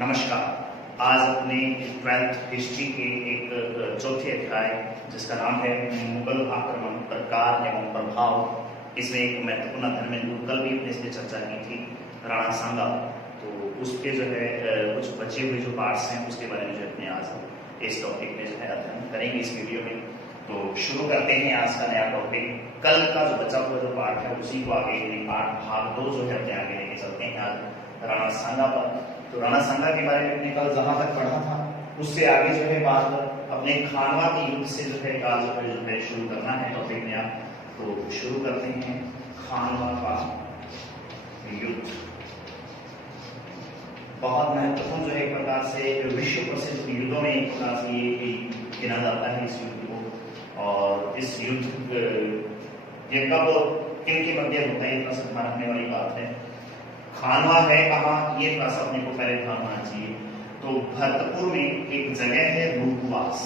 नमस्कार। आज अपने 12th हिस्ट्री के एक चौथे अध्याय जिसका नाम है मुगल आक्रमण, प्रकार एवं प्रभाव। इसमें एक महत्वपूर्ण अध्ययन में कल भी अपने इसमें चर्चा की थी, राणा सांगा। तो उसके जो है कुछ बचे हुए जो पार्ट्स हैं उसके बारे में जो अपने आज इस टॉपिक में जो है अध्ययन करेंगे इस वीडियो में। तो शुरू करते हैं आज का नया टॉपिक। कल का जो बचा हुआ जो पार्ट है उसी को आगे पार्ट भाग 2 जो है अपने आगे लेके चलते हैं आज राणा सांगा पर। तो राणा सांगा के बारे में अपने कल जहां तक पढ़ा था उससे आगे जो है बात अपने खानवा के युद्ध से जो है काल जो है शुरू करना है टॉपिक में। आप तो शुरू करते हैं खानवा का युद्ध। बहुत महत्वपूर्ण जो है एक प्रकार से विश्व प्रसिद्ध युद्धों में एक प्रकार से ये गिना जाता है इस युद्ध को। और इस युद्ध ये कब किन के मध्य होता है इतना सब ध्यान रखने वाली बात है। खानवा है कहाँ, ये थोड़ा सा अपने को पहले ध्यान होना चाहिए। तो भरतपुर में एक जगह है रूपवास।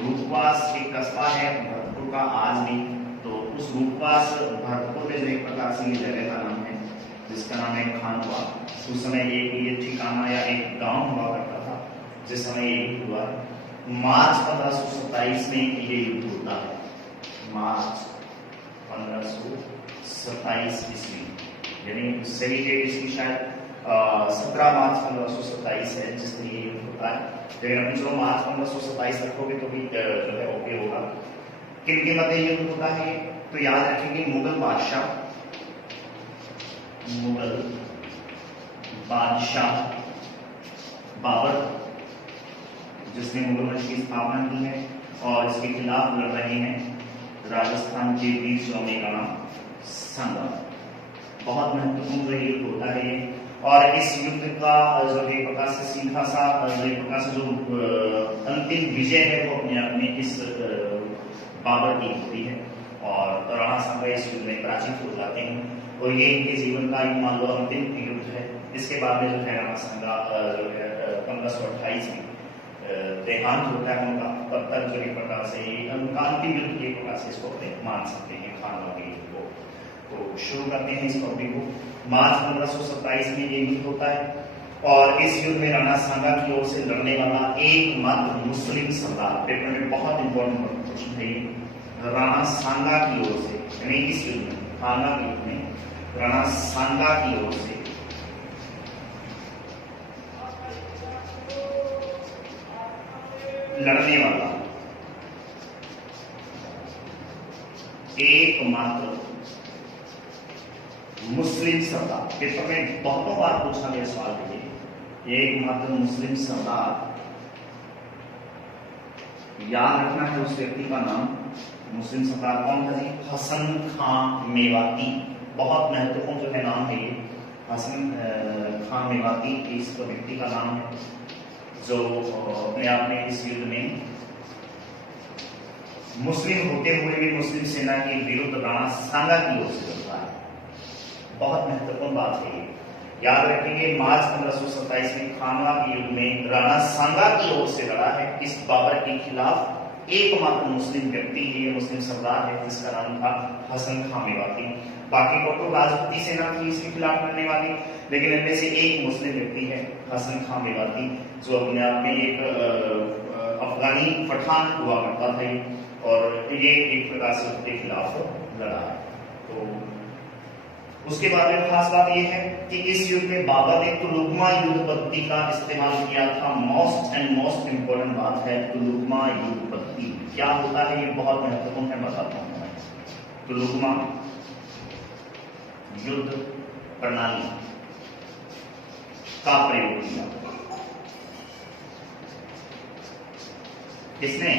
रूपवास एक कस्बा है भरतपुर का आज भी। तो उस रूपवास भरतपुर में जो एक प्रकार से ये जगह का नाम है जिसका नाम है खानवा। उस समय ये ठिकाना या एक गांव हुआ करता था जिस समय ये युद्ध हुआ। मार्च 1527 में ये युद्ध होता है। मार्च 1527 ईस्वी, यानी सही डेट इसकी शायद 17 मार्च 1527 है जिसमें ये युद्ध होता है। लेकिन अपनी चलो मार्च 1527 रखोगे तो भी जो है ओके होगा। किन के मध्य युद्ध होता है तो याद रखेंगे मुगल बादशाह बाबर जिसने मुगल वंश की स्थापना की है और इसके खिलाफ लड़ रहे हैं राजस्थान के वीर स्वामी का नाम सांगा। बहुत महत्वपूर्ण जो युद्ध होता है और इस युद्ध का जो एक प्रकार से सीधा सा एक प्रकार से जो अंतिम विजय है वो अपने आप में इस बाबर की होती है। और राणा सांगा इस युद्ध में पराजित हो जाते हैं और ये इनके जीवन का मान लो अंतिम युद्ध है। इसके बाद में जो है राणा सांगा जो है 1528 में देहांत होता है उनका। तब तक जो एक प्रकार से उनका अंतिम युद्ध के प्रकार से इसको मान सकते हैं खानवा के युद्ध को। तो शुरू करते हैं इस टॉपिक को। मार्च 1527 में ये युद्ध होता है और इस युद्ध में राणा सांगा की ओर से लड़ने वाला एकमात्र मुस्लिम सरदार, पेपर में बहुत इंपॉर्टेंट क्वेश्चन है ये, राणा सांगा की ओर से, यानी इस युद्ध में खानवा के युद्ध में राणा सांगा की ओर से लड़ने वाला एकमात्र मुस्लिम सरदार। पेपर में बहुतों बार पूछा गया सवाल है, एकमात्र मुस्लिम सरदार। याद रखना है उस व्यक्ति का नाम। मुस्लिम सरदार कौन था जी? हसन खां मेवाती। बहुत महत्वपूर्ण जो है नाम है ये, हसन खां मेवाती इस व्यक्ति का नाम है जो अपने आप में इस युद्ध में मुस्लिम होते हुए भी मुस्लिम सेना के विरुद्ध राणा सांगा की ओर से लड़ता है। बहुत महत्वपूर्ण बात है ये, याद रखेंगे। मार्च 1527 में खानवा के युद्ध में राणा सांगा की ओर से लड़ा है इस बाबर के खिलाफ एकमात्र मुस्लिम व्यक्ति है, मुस्लिम सरदार है जिसका नाम था हसन खां मेवाती। बाकी को तो राजपूती सेना थी इसके खिलाफ लड़ने वाली, लेकिन इनमें से एक मुस्लिम व्यक्ति है हसन खां मेवाती जो अपने आप में एक अफगानी पठान हुआ करता था और ये एक प्रकार से उसके खिलाफ लड़ा है। तो उसके बाद में खास बात यह है कि इस युद्ध में बाबर ने तुलुकमा युद्ध पद्धति का इस्तेमाल किया था। मोस्ट इंपोर्टेंट बात है तुलुकमा युद्ध पद्धति क्या होता है, ये बहुत महत्वपूर्ण है, बताता हूं मैं। तुलुकमा युद्ध प्रणाली का प्रयोग किया किसने?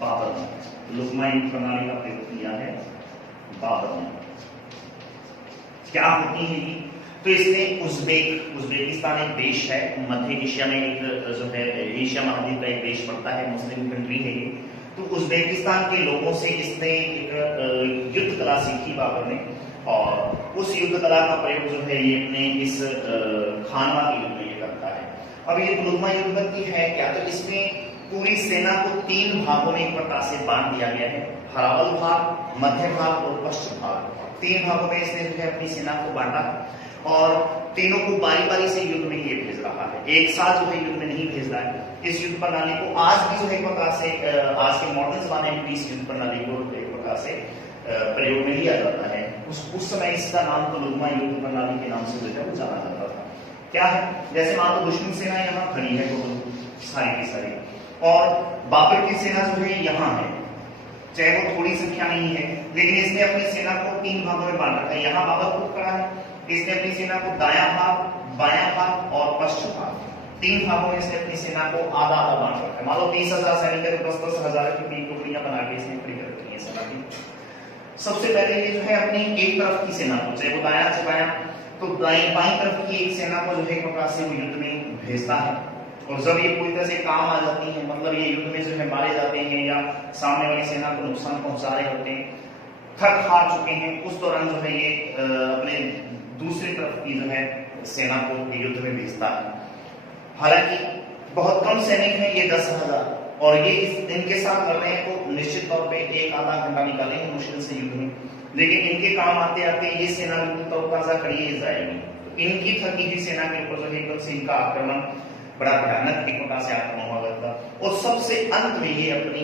बाबर ने। तुलुकमा युद्ध प्रणाली का प्रयोग किया है बाबर ने। क्या होती है ये? तो इसमें उज्बेकिस्तान एक देश है मध्य एशिया में, एक जो है एशिया महाद्वीप का एक देश पड़ता है, मुस्लिम कंट्री है ये। तो उज्बेकिस्तान के लोगों से इसने एक युद्ध कला सीखी बाबर ने और उस युद्ध कला का प्रयोग जो है ये अपने इस खानवा के युद्ध में ये करता है। अब ये तुलुकमा युद्ध पद्धति है क्या? तो इसमें पूरी सेना को 3 भागों में एक प्रकार से बांट दिया गया है, हरावल भाग, मध्य भाग और पश्चिम भाग। 3 भागों में इसने जो है अपनी सेना को बांटा और तीनों को बारी बारी से युद्ध में ये भेज रहा है, एक साथ जो है युद्ध में नहीं भेज रहा है। इस युद्ध प्रणाली को आज भी जो है एक प्रकार से आज के मॉडर्न जमाने में इस युद्ध प्रणाली को एक प्रकार से प्रयोग में लिया जाता है। उस समय इसका नाम तो लुगमा युद्ध प्रणाली के नाम से जो है वो जाना जाता था। क्या है, जैसे मान लो दुश्मन सेना यहाँ खड़ी है तो सारी की सारी, और बाबर की सेना जो है यहाँ है, चाहे वो थोड़ी संख्या नहीं है, लेकिन इसने अपनी सेना को 3 भागों में बांट रखा है। यहाँ बाबर खुद खड़ा है, इसने अपनी सेना को दायां भाग, बायां भाग और पश्चिम भाग 3 भागों में इसने अपनी सेना को आधा आधा बांट रखा है। मान लो 30,000 सैनिक है तो 10,000 की 3 टुकड़ियां बना के इसने खड़ी कर रखी है सेना की। सबसे पहले ये जो है अपनी एक तरफ की सेना को, चाहे वो दायां से बायां, तो बाईं तरफ की एक सेना को जो है एक प्रकार से वो युद्ध में भेजता है। और जब ये पूरी तरह से काम आ जाती है, मतलब ये युद्ध में जो है मारे जाते हैं या सामने वाली सेना को नुकसान पहुंचा रहे होते हैं, थक हार चुके हैं, उस दौरान जो है ये अपने दूसरी तरफ की जो है सेना को युद्ध में भेजता है। हालांकि बहुत कम सैनिक हैं, ये 10,000, और ये इनके साथ लड़ रहे हैं तो निश्चित तौर पे 1-आधा घंटा निकालेंगे मुश्किल से युद्ध में, लेकिन इनके काम आते आते ये सेना तो ताजा खड़ी जाएगी। इनकी थकी हुई सेना के ऊपर जो है एकदम से इनका आक्रमण बड़ा भयानक एक प्रकार से आक्रमण हुआ करता, और सबसे अंत में ये अपनी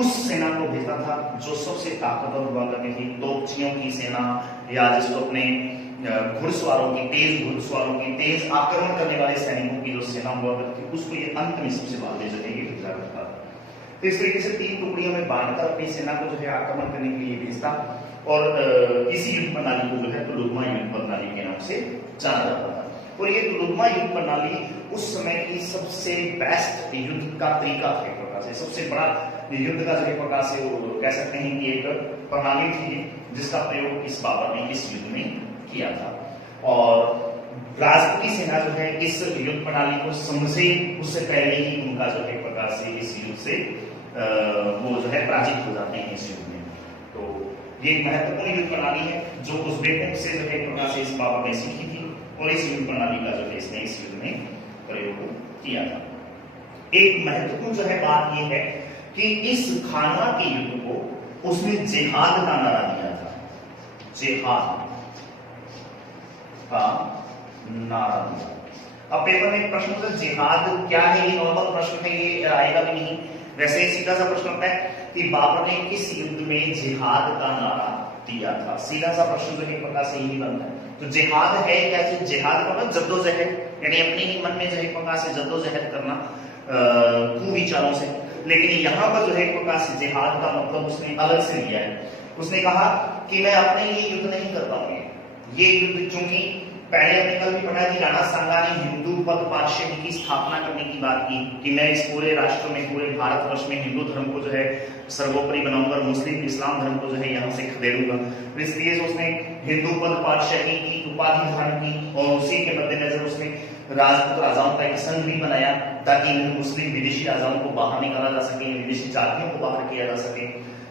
उस सेना को भेजता था जो सबसे ताकतवर हुआ करती थी, तोपचियों की सेना, या जिसको अपने घुड़सवारों की, तेज घुड़सवारों की, तेज आक्रमण करने वाले सैनिकों की जो सेना हुआ करती थी, उसको ये अंत में सबसे बाद में जो है ये भेजा करता था। तो इस तरीके से 3 टुकड़ियों में बांटकर अपनी सेना को जो है आक्रमण करने के लिए भेजता, और इसी युद्ध प्रणाली को जो है लुगमा युद्ध प्रणाली के नाम से जाना जाता था। और ये लुगमा युद्ध प्रणाली उस समय की सबसे बेस्ट युद्ध का तरीका था, एक प्रकार से सबसे बड़ा युद्ध का जो एक प्रकार से वो कह सकते हैं कि एक प्रणाली थी जिसका प्रयोग इस बाबर ने इस युद्ध में किया था। और राजपूती सेना जो है इस युद्ध प्रणाली को समझे उससे पहले ही उनका जो है एक प्रकार से इस युद्ध से वो जो है पराजित हो जाते हैं इस युद्ध में। तो ये एक महत्वपूर्ण युद्ध प्रणाली है जो उज़्बेकों से जो है एक प्रकार से इस बाबर ने सीखी थी, और इस युद्ध प्रणाली का जो है इसने इस युद्ध में प्रयोग किया था। एक महत्वपूर्ण जो है बात यह है कि इस खानवा के युद्ध को उसने जिहाद का नारा दिया था, जिहाद का नारा दिया। अब पेपर में एक प्रश्न होता है जिहाद क्या है, ये नॉर्मल प्रश्न है, ये आएगा भी नहीं, वैसे ही सीधा सा प्रश्न होता है कि बाबर ने किस युद्ध में जिहाद का नारा दिया था। सीधा सा प्रश्न जो है प्रकार से यही बनता है। तो जिहाद है क्या चीज? जिहाद का मतलब जद्दोजहद, यानी अपने ही मन में जो है प्रकार से जद्दोजहद करना कुविचारों से। लेकिन यहाँ पर जो है प्रकार से जिहाद का मतलब उसने अलग से लिया है। उसने कहा कि मैं अपने लिए युद्ध नहीं कर पाऊंगी, ये युद्ध चूंकि पहले अपने कल भी पढ़ा कि राणा सांगा ने हिंदू पद पार्षद की स्थापना करने की बात की कि मैं इस पूरे राष्ट्र में, पूरे भारतवर्ष में हिंदू धर्म को जो है सर्वोपरि बनाऊंगा, मुस्लिम इस्लाम धर्म को जो है यहाँ से खदेड़ूंगा। इसलिए उसने हिंदू पद पार्षदी की उपाधि धारण की, और उसी के मद्देनजर उसने राजपूत राजाओं का एक संघ भी बनाया ताकि मुस्लिम विदेशी राजाओं को बाहर निकाला जा सके, विदेशी जातियों को बाहर किया जा सके।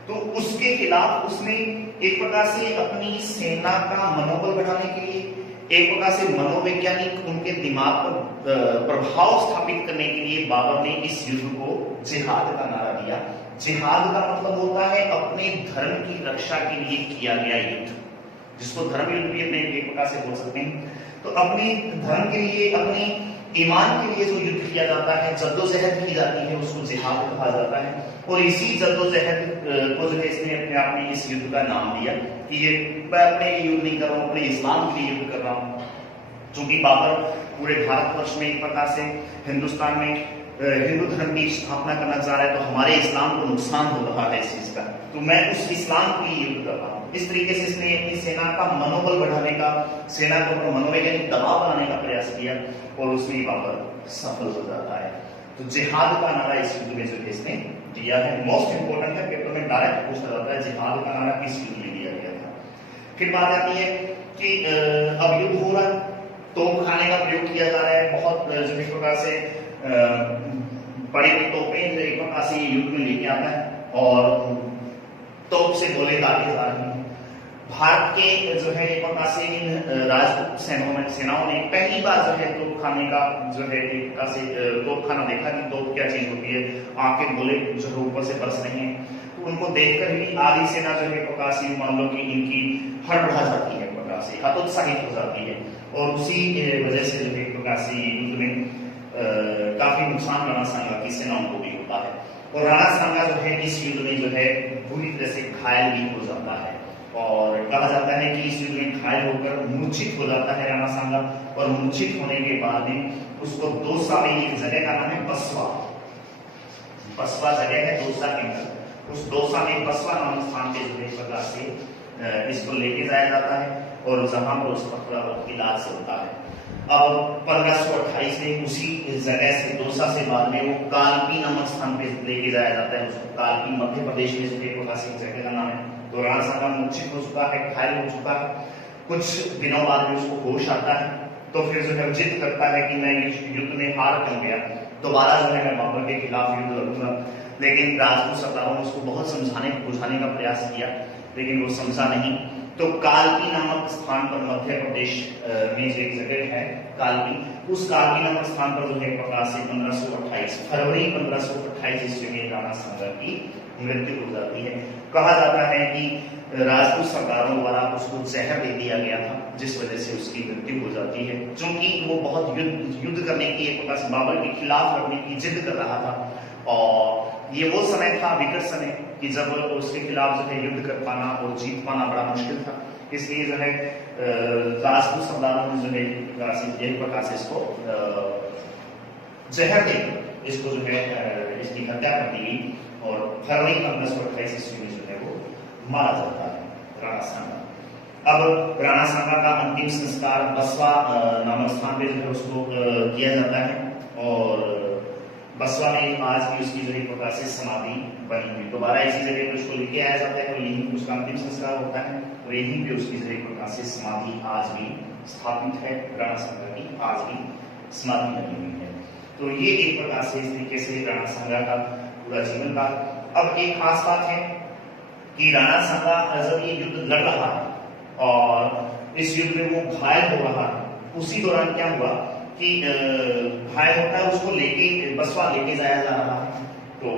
तो उसके खिलाफ उसने एक प्रकार से अपनी सेना का मनोबल बढ़ाने के लिए, एक प्रकार से मनोवैज्ञानिक उनके दिमाग पर प्रभाव स्थापित करने के लिए बाबर ने इस युद्ध को जिहाद का नारा दिया। जिहाद का मतलब होता है अपने धर्म की रक्षा के लिए किया गया युद्ध, जिसको धर्म युद्ध भी अपने एक प्रकार से बोल सकते हैं। तो अपने धर्म के लिए, अपने ईमान के लिए जो युद्ध किया जाता है, जद्दोजहद की जाती है, उसको जिहाद कहा जाता है। और इसी जद्दोजहद को जो है इसने अपने आप में इस युद्ध का नाम दिया कि ये मैं अपने लिए युद्ध नहीं कर रहा हूँ, अपने इस्लाम के लिए युद्ध कर रहा हूँ। चूंकि बाबर पूरे भारतवर्ष में एक प्रकार से हिंदुस्तान में हिंदू धर्म की स्थापना करना चाह रहा है, तो हमारे इस्लाम को नुकसान हो रहा है इस चीज का, तो मैं उस इस्लाम के लिए युद्ध कर रहा हूँ। इस तरीके से इसने अपनी सेना का मनोबल बढ़ाने का, सेना के ऊपर मनोवैज्ञानिक दबाव बनाने का प्रयास किया, और उसमें बाबर सफल हो जाता है। तो जिहाद का नारा इस युद्ध में जो इसने दिया है, मोस्ट इंपोर्टेंट है, पेपर में डायरेक्ट पूछा जाता है जिहाद का नारा किस युद्ध में दिया गया था। फिर बात आती है कि अब युद्ध हो रहा है, तोप खाने का प्रयोग किया जा रहा है, बहुत जो एक प्रकार से बड़ी बड़ी तोपें एक प्रकार से युद्ध में लेके आता है, और तोप से गोले दागे जा रहे हैं। भारत के जो है एक प्रकार से इन राजपूत सेनाओं ने पहली बार जो है तोप खाने का जो है एक प्रकार से तोप खाना देखा कि तोप क्या चीज होती है, आंखें गोले जो है ऊपर से बरस रहे हैं। तो उनको देखकर ही आधी सेना जो है प्रकाशी मान लो कि इनकी हड़बड़ा जाती है, प्रकाशी हतोत्साहित हो जाती है, और उसी वजह से जो है प्रकाशी युद्ध में काफी नुकसान राणा सांगा की सेनाओं को भी होता है। और राणा सांगा जो है इस युद्ध में जो है बुरी तरह से घायल भी हो जाता है, और कहा जाता है कि इस युद्ध में घायल होकर मूर्छित हो जाता है राणा सांगा, और मूर्छित होने के बाद में उसको दौसा में एक जगह का नाम है बसवा, बसवा जगह है दौसा के अंदर, उस दौसा में बसवा नामक स्थान पे जो है प्रकार से इसको लेके जाया जाता है, और जहां पर उसका थोड़ा बहुत इलाज होता है। अब 1528 में उसी जगह से दौसा से बाद में वो कालपी नामक स्थान पे लेके जाया जाता है, उसको कालपी मध्य प्रदेश में जो है प्रकाशी जगह का नाम है। तो राणा सांगा मूर्छित हो चुका है, घायल हो चुका है, कुछ दिनों बाद में उसको होश आता है, तो फिर जो है जिद करता है कि मैं इस युद्ध में हार क्यों गया, दोबारा जो है मैं बाबर के खिलाफ युद्ध लड़ूंगा। लेकिन राजपूत सरदारों ने उसको बहुत समझाने बुझाने का प्रयास किया, लेकिन वो समझा नहीं। तो कालपी नामक स्थान पर मध्य प्रदेश में जो एक जगह है कालपी, उस कालपी नामक स्थान पर जो है प्रकाश से 1528 फरवरी 1528 ईस्वी में राणा सांगा की मृत्यु हो जाती है। कहा जाता है कि राजपूत सरदारों द्वारा उसको जहर दे दिया गया था, जिस वजह से उसकी मृत्यु हो जाती है। क्योंकि वो बहुत युद्ध करने की एक प्रकार से बाबर के खिलाफ लड़ने की जिद कर रहा था, और ये वो समय था, विकट समय, कि जब उसके खिलाफ जो है युद्ध कर पाना और जीत पाना बड़ा मुश्किल था। इसलिए जो है राजपूत सरदारों ने जो है एक प्रकार से इसको जहर देकर इसको जो है इसकी हत्या कर दी गई, और फरवरी 1528 ईस्वी में जो है वो मारा जाता है राणा सांगा। अब राणा सांगा का अंतिम संस्कार बसवा नामक स्थान पे जो है उसको किया जाता है, और बसवा में आज भी उसकी जो है प्रकार से समाधि बनी हुई, दोबारा इसी जगह पे उसको लेके आया जाता है, और यहीं उसका अंतिम संस्कार होता है, और यहीं पे उसकी जो है प्रकार से समाधि आज भी स्थापित है, राणा सांगा की आज भी समाधि बनी हुई है। तो ये एक प्रकार से इस तरीके से राणा सांगा का पूरा जीवन का। अब एक खास बात है कि राणा सांगा जब ये युद्ध लड़ रहा है और इस युद्ध में वो घायल हो रहा है, उसी दौरान क्या हुआ कि घायल होता है, उसको लेके बसवा लेके जाया जा रहा है। तो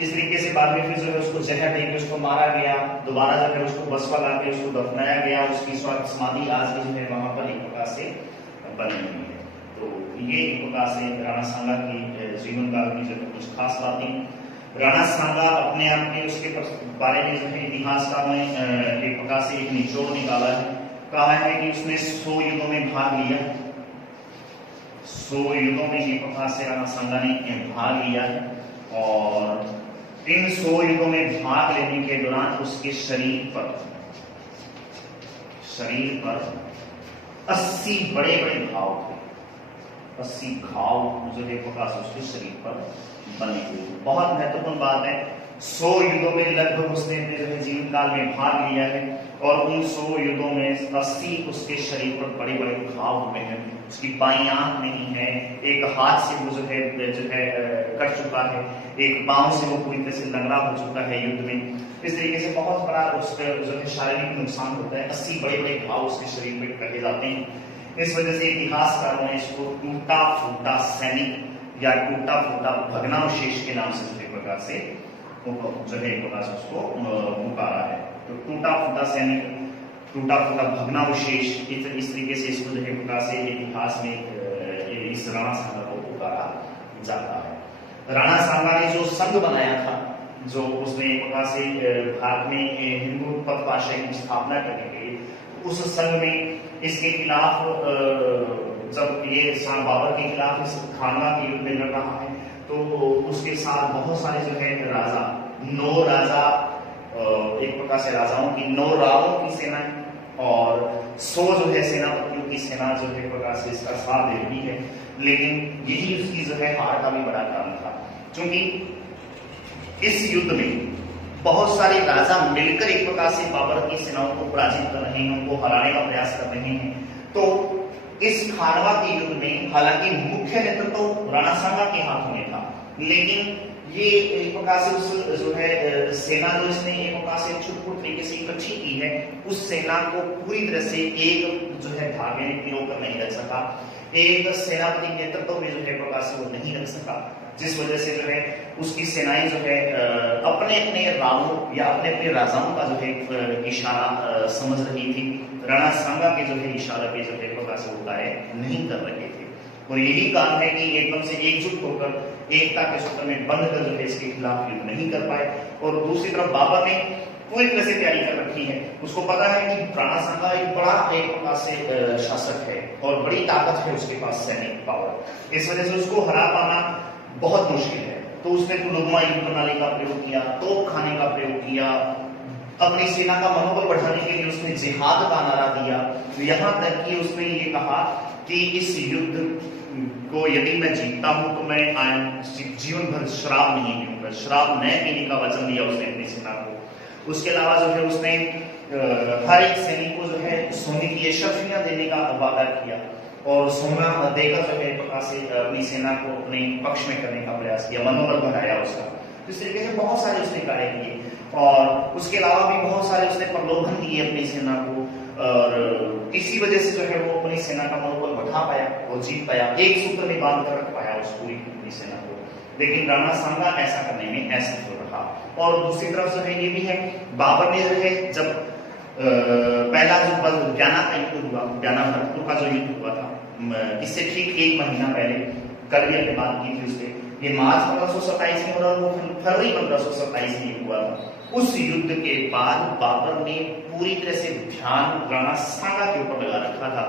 इस तरीके से बाद में फिर जो है उसको जहर देकर उसको मारा गया, दोबारा जो है उसको बसवा लाके उसको दफनाया गया, उसकी समाधि आज भी जो है वहां पर एक प्रकार से बनी हुई है। तो ये एक प्रकार से राणा सांगा की जीवन काल की जो कुछ खास बातें। राणा सांगा अपने आप के उसके बारे में जो है इतिहासकार ने एक प्रकार से एक निचोड़ निकाला है। कहा है कि उसने 100 युद्धों में भाग लिया, 100 युद्धों में एक प्रकार से राणा सांगा ने भाग लिया है, और इन 100 युद्धों में भाग लेने के दौरान उसके शरीर पर 80 बड़े बड़े घाव थे, 80 घाव जो है प्रकाश उसके शरीर पर बने हुए। बहुत महत्वपूर्ण बात है, 100 युद्धों में लगभग उसने अपने जो है जीवन काल में भाग लिया है, और उन 100 युद्धों में 80 उसके शरीर पर बड़े बड़े घाव हुए हैं। उसकी बाईं आंख नहीं है, एक हाथ से वो जो है कट चुका है, एक पांव से वो पूरी तरह से लंगड़ा हो चुका है युद्ध में। इस तरीके से बहुत बड़ा उसका जो है शारीरिक नुकसान होता है, 80 बड़े बड़े घाव उसके शरीर में कहे जाते हैं। इस वजह से इतिहासकारों ने इसको टूटा फूटा सैनिक या टूटा फूटा भग्नावशेष के नाम से जो प्रकार से जो है प्रकार से उसको पुकारा है। तो टूटा फूटा सैनिक, टूटा फूटा भग्नावशेष, इस तरीके से इसको जो है प्रकार से इतिहास में इस राणा सांगा को पुकारा जाता है। राणा सांगा ने जो संघ बनाया था, जो उसने एक प्रकार से भारत में हिंदू पथपाशाही की स्थापना करने के लिए, उस संघ में इसके खिलाफ जब ये बाबर के खिलाफ इस खानवा के युद्ध में लड़ रहा है, तो उसके साथ बहुत सारे जो है राजा, 9 राजा, एक प्रकार से राजाओं की 9 रावों की सेना और 100 जो है सेनापतियों की सेना जो है प्रकार से इसका साथ दे रही है। लेकिन यही उसकी जो है हार का भी बड़ा कारण था, क्योंकि इस युद्ध में बहुत सारे राजा मिलकर एक प्रकार से बाबर की सेनाओं को पराजित कर रहे हैं, उनको हराने का प्रयास कर रहे हैं। तो इस खानवा के युद्ध में हालांकि मुख्य नेतृत्व तो राणा सांगा के हाथों में था, लेकिन ये एक प्रकार से उस जो है सेना जो इसने एक प्रकार से छुटपुट तरीके से इकट्ठी की है, उस सेना को पूरी तरह से एक जो है धागे में पिरो कर नहीं रख सका, एक सेनापति नेतृत्व में जो है प्रकार से वो नहीं रख सका। जिस वजह से जो है उसकी सेनाएं जो है अपने अपने रावों या अपने अपने राजाओं का जो है इशारा समझ रही थी, रणसांगा के जो है इशारा पे जो है प्रकार से उपाय नहीं कर रहे थे। और यही कारण है कि एकदम से एकजुट होकर एकता के सूत्र में बंध कर जो है इसके खिलाफ युद्ध नहीं कर पाए। और दूसरी तरफ बाबर ने पूरी तरह से तैयारी कर रखी है, उसको पता है कि रणसांगा एक बड़ा एक प्रकार से शासक है और बड़ी ताकत है उसके पास, सैनिक पावर, इस वजह से उसको हरा पाना बहुत मुश्किल है। तो उसने तुलुगमा युद्ध प्रणाली का प्रयोग किया, तोप खाने का प्रयोग किया, अपनी सेना का मनोबल बढ़ाने के लिए उसने जिहाद का नारा दिया। यहां तक कि उसने ये कहा कि इस युद्ध को यदि मैं जीतता हूं तो मैं जीवन भर शराब नहीं पीऊंगा, शराब न पीने का वचन दिया उसने अपनी सेना को। उसके अलावा जो है उसने हर एक सैनिक को जो है सोने की अशर्फियां देने का वादा किया और सोना देकर जो है प्रकार से अपनी सेना को अपने पक्ष में करने का प्रयास किया, मनोबल बढ़ाया उसका। इस तरीके से बहुत सारे उसने कार्य किए और उसके अलावा भी बहुत सारे उसने प्रलोभन दिए अपनी सेना को और इसी वजह से जो है वो अपनी सेना का मनोबल बढ़ा पाया और जीत पाया, एक सूत्र में बांध कर रख पाया उस पूरी अपनी सेना को। लेकिन रणसांगा ऐसा करने में असफल रहा। और दूसरी तरफ जो है ये भी है, बाबर ने जो है जब पहला जो ज्ञाना का युद्ध हुआ, ज्ञाना भरतपुर का जो युद्ध हुआ था, इससे ठीक 1 महीना पहले करगिल की बात की थी उसने, ये मार्च 1527 में हो रहा, वो फरवरी 1527 में हुआ था। उस युद्ध के बाद बाबर ने पूरी तरह से ध्यान रणसांगा के ऊपर लगा रखा था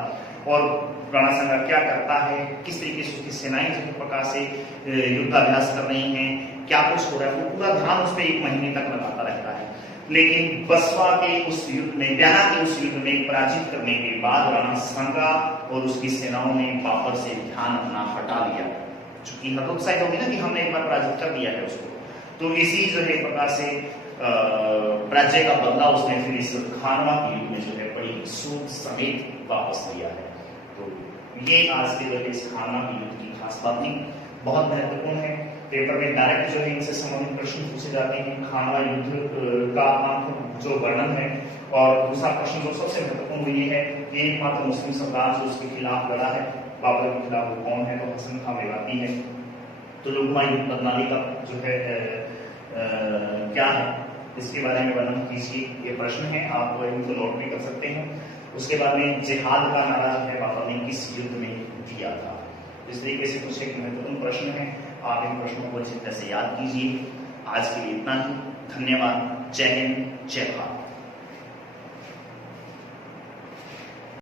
और रणसांगा क्या करता है, किस तरीके से उसकी सेनाएं जिस प्रकार से युद्धाभ्यास कर रही हैं, क्या कुछ हो रहा है, वो पूरा ध्यान उस पर 1 महीने तक लगाता रहता है। लेकिन बसवा के उस युद्ध में, ब्याना के उस युद्ध में पराजित करने के बाद रणसांगा और उसकी सेनाओं ने बाबर से ध्यान अपना हटा लिया, चूंकि हतोत्साहित होगी ना कि हमने एक बार पराजित कर दिया है उसको। तो इसी जो है प्रकार से राज्य का बदला उसने फिर इस खानवा के युद्ध में जो है बड़ी सूद समेत वापस लिया है। तो ये आज के जो है इस खानवा के युद्ध की खास बातें बहुत महत्वपूर्ण है। पेपर में डायरेक्ट जो है इनसे संबंधित प्रश्न पूछे जाते हैं, खानवा युद्ध का जो वर्णन है। और दूसरा प्रश्न जो सबसे महत्वपूर्ण वो ये है कि एकमात्र मुस्लिम सरदार जो उसके खिलाफ लड़ा है, बाबर के खिलाफ, वो कौन है, तो हसन खां मेवाती है। तो तुलुगमा युद्ध प्रणाली का जो है क्या है, इसके बारे में वर्णन कीजिए, ये प्रश्न है, आप इनको नोट भी कर सकते हैं। उसके बाद में जिहाद का नारा जो है बाबर ने किस युद्ध में दिया था। इस तरीके से कुछ एक महत्वपूर्ण प्रश्न है, आप इन प्रश्नों को अच्छी तरह से याद कीजिए। आज के लिए इतना ही, धन्यवाद, जय हिंद, जय भारत।